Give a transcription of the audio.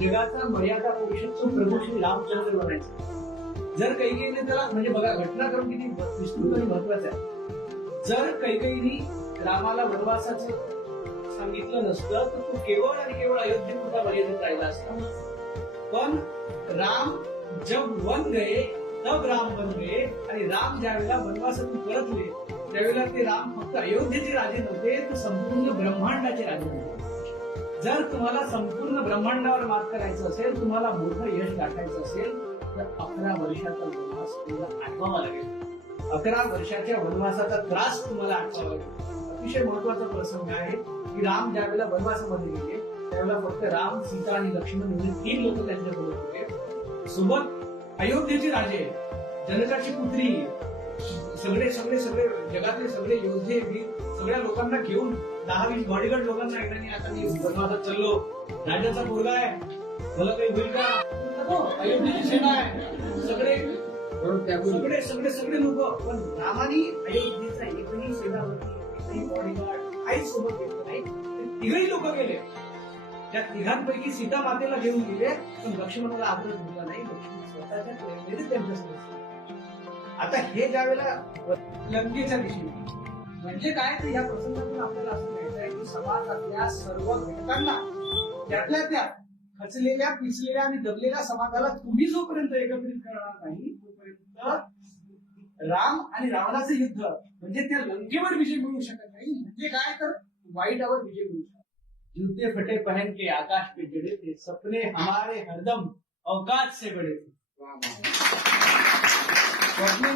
जगाचा मर्यादा पुरुषोत्तम प्रभू श्री रामचंद्र बनायचा. जर कैकेयीने त्याला म्हणजे बघा घटनाक्रम किती विस्तृत आणि महत्वाचा आहे. जर कैकेयीने रामाला वनवासाचं सांगितलं नसतं तर तो केवळ आणि केवळ अयोध्येपुरता मर्यादित राहिला असता. पण राम जब वन गए तब राम बन गए. आणि राम ज्यावेळेला वनवासातून परतले त्यावेळेला ते राम फक्त अयोध्येचे राजे नव्हते तर संपूर्ण ब्रह्मांडाचे राजे होते. जर तुम्हाला संपूर्ण ब्रह्मांडावर मात करायचं असेल, तुम्हाला मोठं यश गाठायचं असेल तर 11 वर्षाचा वनवास तुम्हाला आठवावा लागेल. 11 वर्षाच्या वनवासाचा त्रास तुम्हाला आठवावा लागेल. अतिशय महत्वाचा प्रसंग आहे की राम ज्यावेळेला वनवासामध्ये गेले त्यावेळेला फक्त राम, सीता आणि लक्ष्मण म्हणजे 3 लोक त्यांच्यासोबत होते. सोबत अयोध्येचे राजे, जनकाची पुत्री, सगळे सगळे सगळे जगातले सगळे योद्धे सगळ्या लोकांना घेऊन 10-20 बॉडीगार्ड लोकांना एकदा आता मी वनवासात चाललो, राजाचा मुलगा आहे, मला काही होईल का? अयोध्येची सेना आहे, सगळे सगळे सगळे सगळे लोक. पण रामानी अयोध्येचा एकही सेनापती, एकही बॉडीगार्ड काही सोबत घेतलं नाही. तिघही लोक गेले. त्या तिघांपैकी सीता मातेला घेऊन गेले पण लक्ष्मणाला आग्रह धरला नाही. लक्ष्मण स्वतःच्या प्रेरणेने त्यांच्यासोबत. आता हे ज्या वेळेला लंकेच्या दिशेने म्हणजे काय तर या प्रसंगातून आपल्याला असं माहित आहे की समाजातल्या सर्व घटकांना त्यातल्या त्या खचलेल्या, पिचलेल्या आणि दबलेल्या समाजाला तुम्ही जोपर्यंत एकत्रित करणार नाही तोपर्यंत राम आणि रावणाचं युद्ध म्हणजे त्या लंकेवर विजय मिळू शकत नाही. म्हणजे काय तर वाईटावर विजय मिळू शकतो. जूते फटे पहन के आकाश पे चढ़े थे, सपने हमारे हरदम अवकाश से बड़े थे. स्वप्न